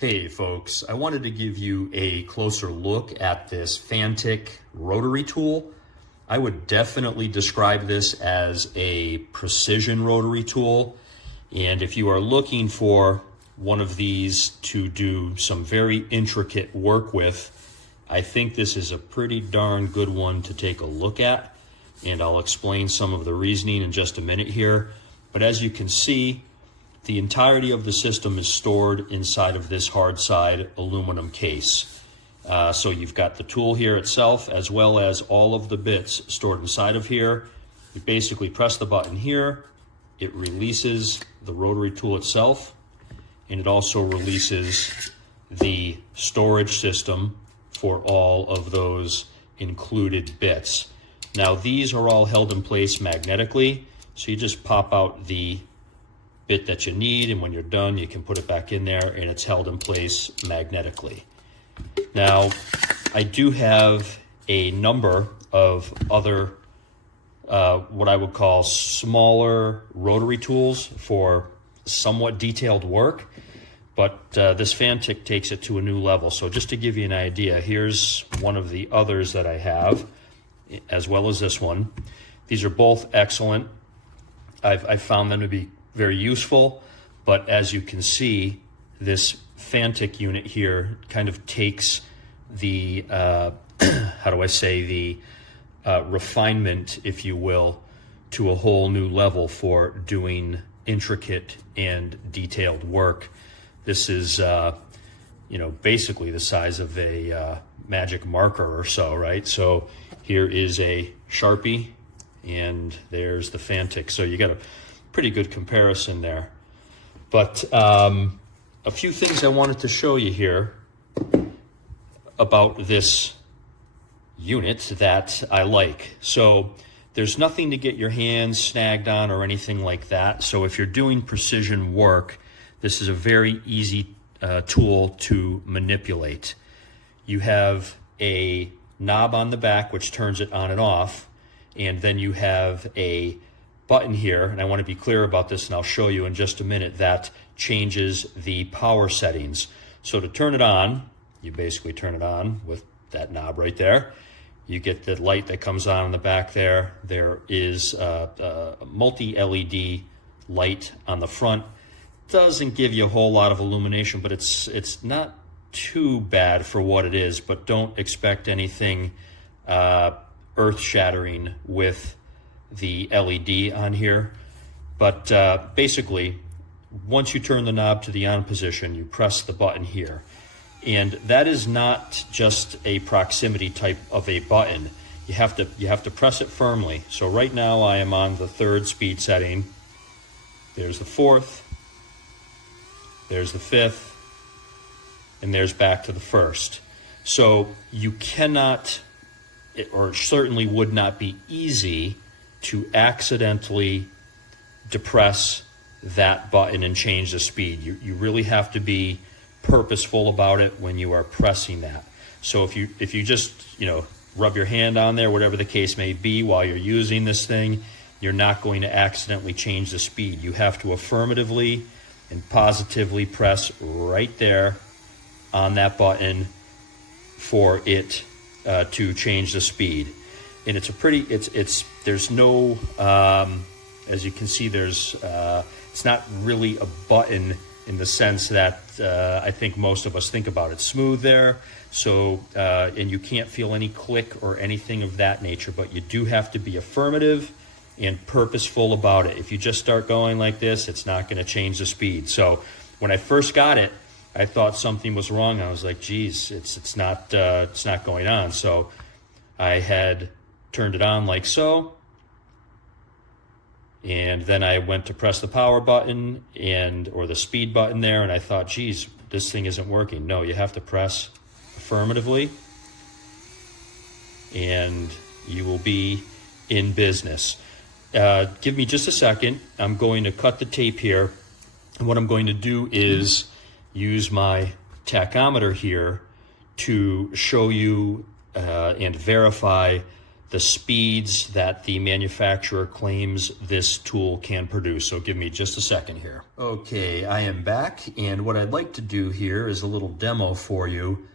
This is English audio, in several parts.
Hey folks, I wanted to give you a closer look at this Fanttik rotary tool. I would definitely describe this as a precision rotary tool. And if you are looking for one of these to do some very intricate work with, I think this is a pretty darn good one to take a look at. And I'll explain some of the reasoning in just a minute here. But as you can see, the entirety of the system is stored inside of this hard side aluminum case. So you've got the tool here itself as well as all of the bits stored inside of here. You basically press the button here, it releases the rotary tool itself, and it also releases the storage system for all of those included bits. Now these are all held in place magnetically, so you just pop out the bit that you need, and when you're done you can put it back in there and it's held in place magnetically. Now I do have a number of other what I would call smaller rotary tools for somewhat detailed work, but this Fanttik takes it to a new level. So just to give you an idea, here's one of the others that I have, as well as this one. These are both excellent. I've found them to be very useful, but as you can see, this Fanttik unit here kind of takes the how do I say, the refinement, if you will, to a whole new level for doing intricate and detailed work. This is basically the size of a magic marker or so, right? So here is a Sharpie and there's the Fanttik. So you got a pretty good comparison there. But a few things I wanted to show you here about this unit that I like. So there's nothing to get your hands snagged on or anything like that. So if you're doing precision work, this is a very easy tool to manipulate. You have a knob on the back which turns it on and off, and then you have a button here, and I want to be clear about this, and I'll show you in just a minute, that changes the power settings. So to turn it on, you basically turn it on with that knob right there. You get the light that comes on in the back there. There is a multi-LED light on the front. Doesn't give you a whole lot of illumination, but it's not too bad for what it is, but don't expect anything earth-shattering with the LED on here. But basically, once you turn the knob to the on position, you press the button here. And that is not just a proximity type of a button. You have to press it firmly. So right now I am on the 3rd speed setting. There's the 4th, there's the 5th, and there's back to the 1st. So you cannot, or certainly would not be easy to accidentally depress that button and change the speed. You really have to be purposeful about it when you are pressing that. So if you just rub your hand on there, whatever the case may be, while you're using this thing, you're not going to accidentally change the speed. You have to affirmatively and positively press right there on that button for it to change the speed. And it's a pretty, there's no, as you can see, it's not really a button in the sense that I think most of us think about. It's smooth there, so and you can't feel any click or anything of that nature, but you do have to be affirmative and purposeful about it. If you just start going like this, it's not going to change the speed. So when I first got it, I thought something was wrong. I was like, geez, it's not going on. So I had turned it on like so, and then I went to press the power button or the speed button there, and I thought, geez, this thing isn't working. No, you have to press affirmatively and you will be in business. Give me just a second. I'm going to cut the tape here, and what I'm going to do is use my tachometer here to show you and verify the speeds that the manufacturer claims this tool can produce. So give me just a second here. Okay, I am back, and what I'd like to do here is a little demo for you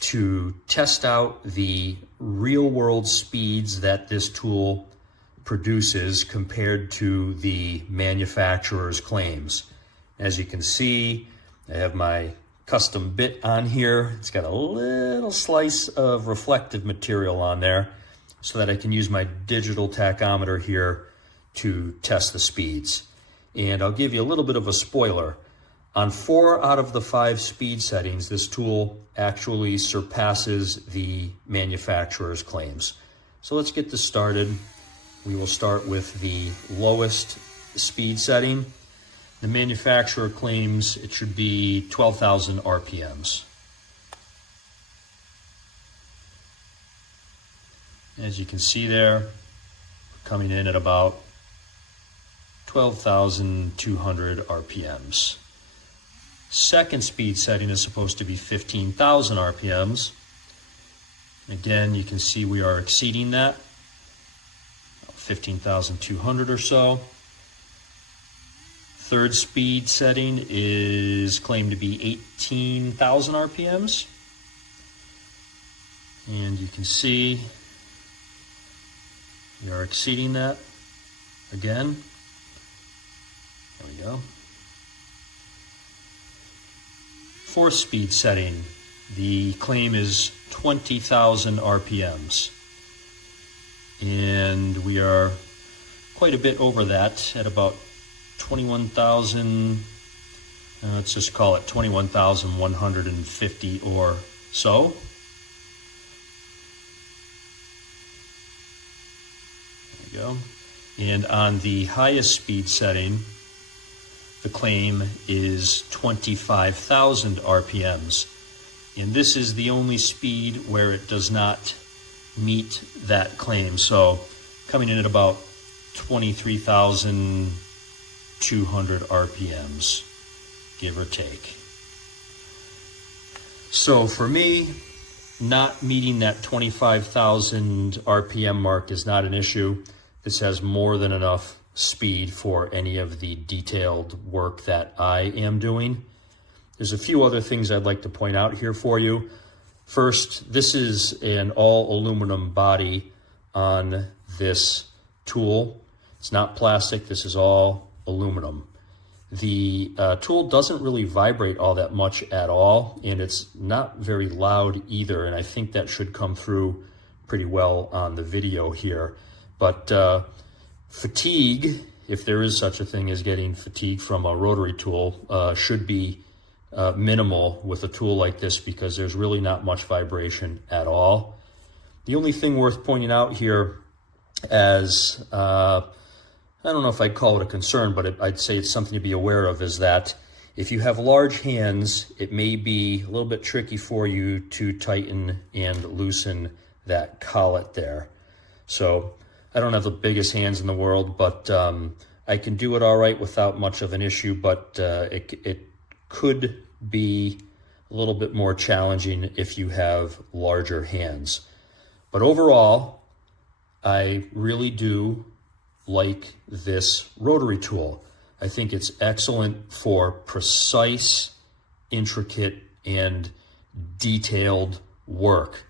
to test out the real-world speeds that this tool produces compared to the manufacturer's claims. As you can see, I have my custom bit on here. It's got a little slice of reflective material on there so that I can use my digital tachometer here to test the speeds. And I'll give you a little bit of a spoiler. On 4 out of the 5 speed settings, this tool actually surpasses the manufacturer's claims. So let's get this started. We will start with the lowest speed setting. The manufacturer claims it should be 12,000 RPMs. As you can see there, coming in at about 12,200 RPMs. Second speed setting is supposed to be 15,000 RPMs. Again, you can see we are exceeding that, 15,200 or so. Third speed setting is claimed to be 18,000 RPMs. And you can see we are exceeding that again. There we go. Fourth speed setting, the claim is 20,000 RPMs. And we are quite a bit over that at about 21,000, let's just call it 21,150 or so. There we go. And on the highest speed setting, the claim is 25,000 RPMs. And this is the only speed where it does not meet that claim. So coming in at about 23,200 RPMs, give or take. So for me, not meeting that 25,000 RPM mark is not an issue. This has more than enough speed for any of the detailed work that I am doing. There's a few other things I'd like to point out here for you. First, this is an all aluminum body on this tool. It's not plastic, this is all aluminum. The tool doesn't really vibrate all that much at all, and it's not very loud either, and I think that should come through pretty well on the video here. But fatigue, if there is such a thing as getting fatigue from a rotary tool, should be minimal with a tool like this because there's really not much vibration at all. The only thing worth pointing out here as, I don't know if I'd call it a concern, but I'd say it's something to be aware of, is that if you have large hands, it may be a little bit tricky for you to tighten and loosen that collet there. So I don't have the biggest hands in the world, but I can do it all right without much of an issue, but it could be a little bit more challenging if you have larger hands. But overall, I really do like this rotary tool. I think it's excellent for precise, intricate, and detailed work.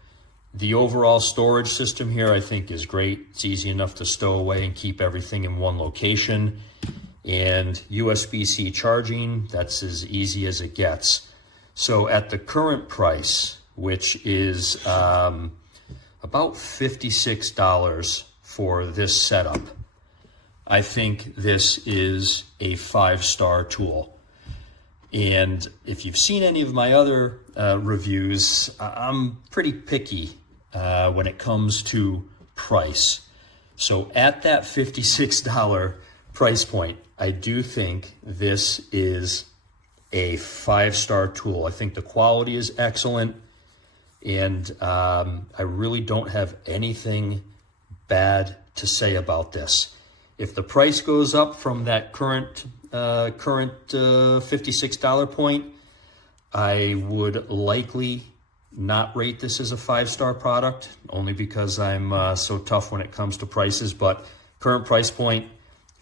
The overall storage system here I think is great. It's easy enough to stow away and keep everything in one location. And USB-C charging, that's as easy as it gets. So at the current price, which is about $56 for this setup, I think this is a 5-star tool. And if you've seen any of my other reviews, I'm pretty picky when it comes to price. So at that $56 price point, I do think this is a 5-star tool. I think the quality is excellent, and I really don't have anything bad to say about this. If the price goes up from that current $56 point, I would likely not rate this as a 5-star product, only because I'm so tough when it comes to prices, but current price point,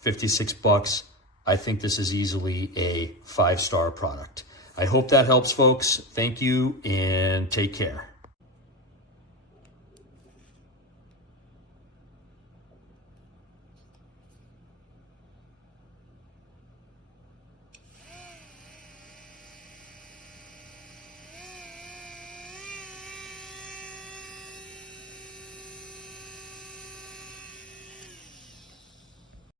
$56. I think this is easily a 5-star product. I hope that helps, folks. Thank you and take care.